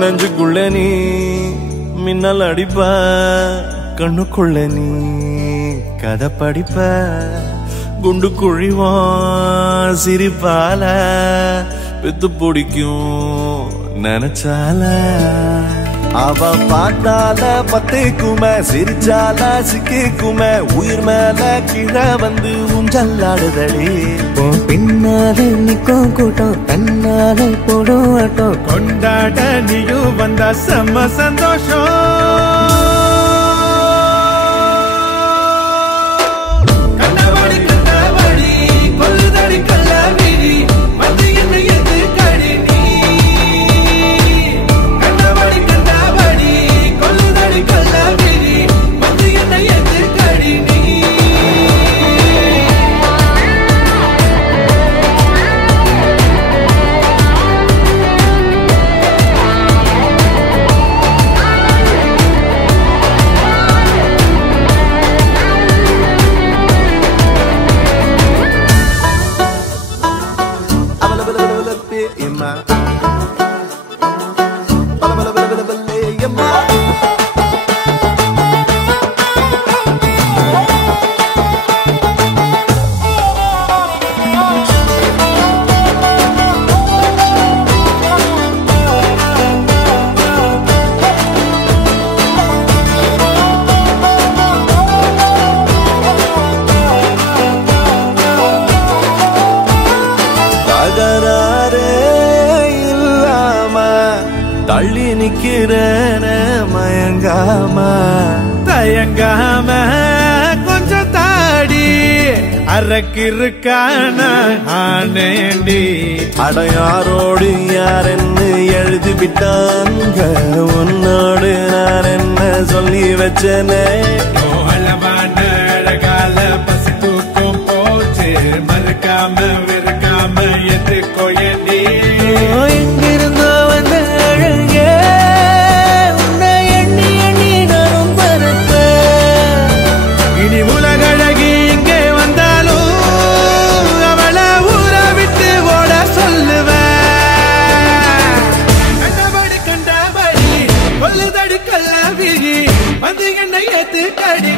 நெஞ்சுக்குள்ள நீ மின்னல் அடிப்ப கண்ணுக்குள்ள நீ கதை படிப்ப குண்டு குழிவான் சிரிப்பால பெத்து பிடிக்கும் நினைச்சால அவ பாட்டால பத்திக்குமே சிரிச்சால சிக்கிக்குமே உயிர் மேல கீழே வந்து ஊஞ்சல்லாடுதடி பின்னாலே நிக்கும் கூட்டம் தன்னாலே போடும் ஆட்டம் கொண்டாட நீயும் வந்தா செம்ம சந்தோஷம் தள்ளி நிக்கிறேன மயங்காம தயங்காம கொஞ்சம் தாடி அரக்கிருக்கான ஆனேண்டி அடையாரோடு யார் என்ன எழுதி விட்டாங்க உன்னோடு நான் என்ன சொல்லி வச்சனே அழகான அழகால பசி தூக்கம் போச்சு மறுக்காம வெறுக்காம எதுக்கோ எண்ணி எங்கிருந்தோ வந்த அழகே உன்னை எண்ணி எண்ணி நானும் பறப்பேன் இனி உலகழகி இங்கே வந்தாலும் அவளை ஊற விட்டு ஓட சொல்லுவேன் கண்டபடி கொல்லுதடி கல்லாவிழி வந்து என்னை ஏத்து கடி